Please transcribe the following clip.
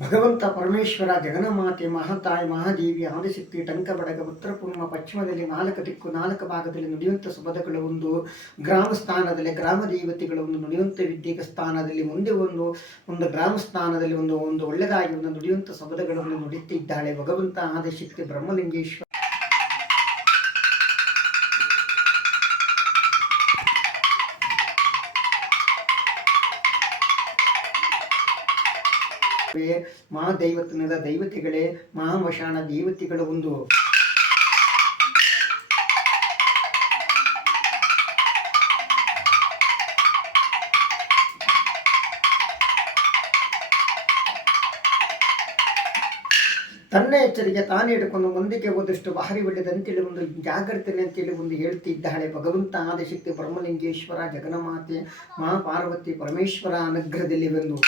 ಭಗವಂತ ಪರಮೇಶ್ವರ ಜಗನ್ಮಾತೆ ಮಹಾತಾಯಿ ಮಹಾದೇವಿ ಆದಿಶಕ್ತಿ ಟಂಕ ಬಡಗ ಉತ್ತರ ಪೂರ್ವ ಪಶ್ಚಿಮದಲ್ಲಿ 4 ದಿಕ್ಕು 4 ಭಾಗದಲ್ಲಿ ನುಡಿಯುವಂಥ ಶಬ್ದಗಳ ಒಂದು ಗ್ರಾಮ ಸ್ಥಾನದಲ್ಲಿ ಗ್ರಾಮ ದೇವತೆಗಳ ಒಂದು ನುಡಿಯುವಂಥ ವಿದ್ಯೆಗೆ ಸ್ಥಾನದಲ್ಲಿ ಮುಂದೆ ಒಂದು ಗ್ರಾಮ ಸ್ಥಾನದಲ್ಲಿ ಒಂದು ಒಳ್ಳೆದಾಗಿ ಒಂದು ನುಡಿಯುವಂಥ ಶಬ್ದಗಳನ್ನು ನುಡಿಯುತ್ತಿದ್ದಾಳೆ ಭಗವಂತ ಆದಿಶಕ್ತಿ ಬ್ರಹ್ಮಲಿಂಗೇಶ್ವರ. ಮಹಾದೈವತ್ವದ ದೈವತೆಗಳೇ ಮಹಾಮಶಾನ ದೇವತೆಗಳ ಒಂದು ತನ್ನ ಎಚ್ಚರಿಕೆ ತಾನೇ ಹಿಡ್ಕೊಂಡು ಮುಂದಕ್ಕೆ ಹೋದಷ್ಟು ಭಾರಿ ಒಳ್ಳೆದಂತೇಳಿ ಒಂದು ಜಾಗ್ರತೆ ಅಂತೇಳಿ ಒಂದು ಹೇಳ್ತಿದ್ದಾಳೆ ಭಗವಂತ ಆದಿಶಕ್ತಿ ಬ್ರಹ್ಮಲಿಂಗೇಶ್ವರ ಜಗನ್ಮಾತೆ ಮಹಾಪಾರ್ವತಿ ಪರಮೇಶ್ವರ ಅನುಗ್ರಹದಲ್ಲಿ ಒಂದು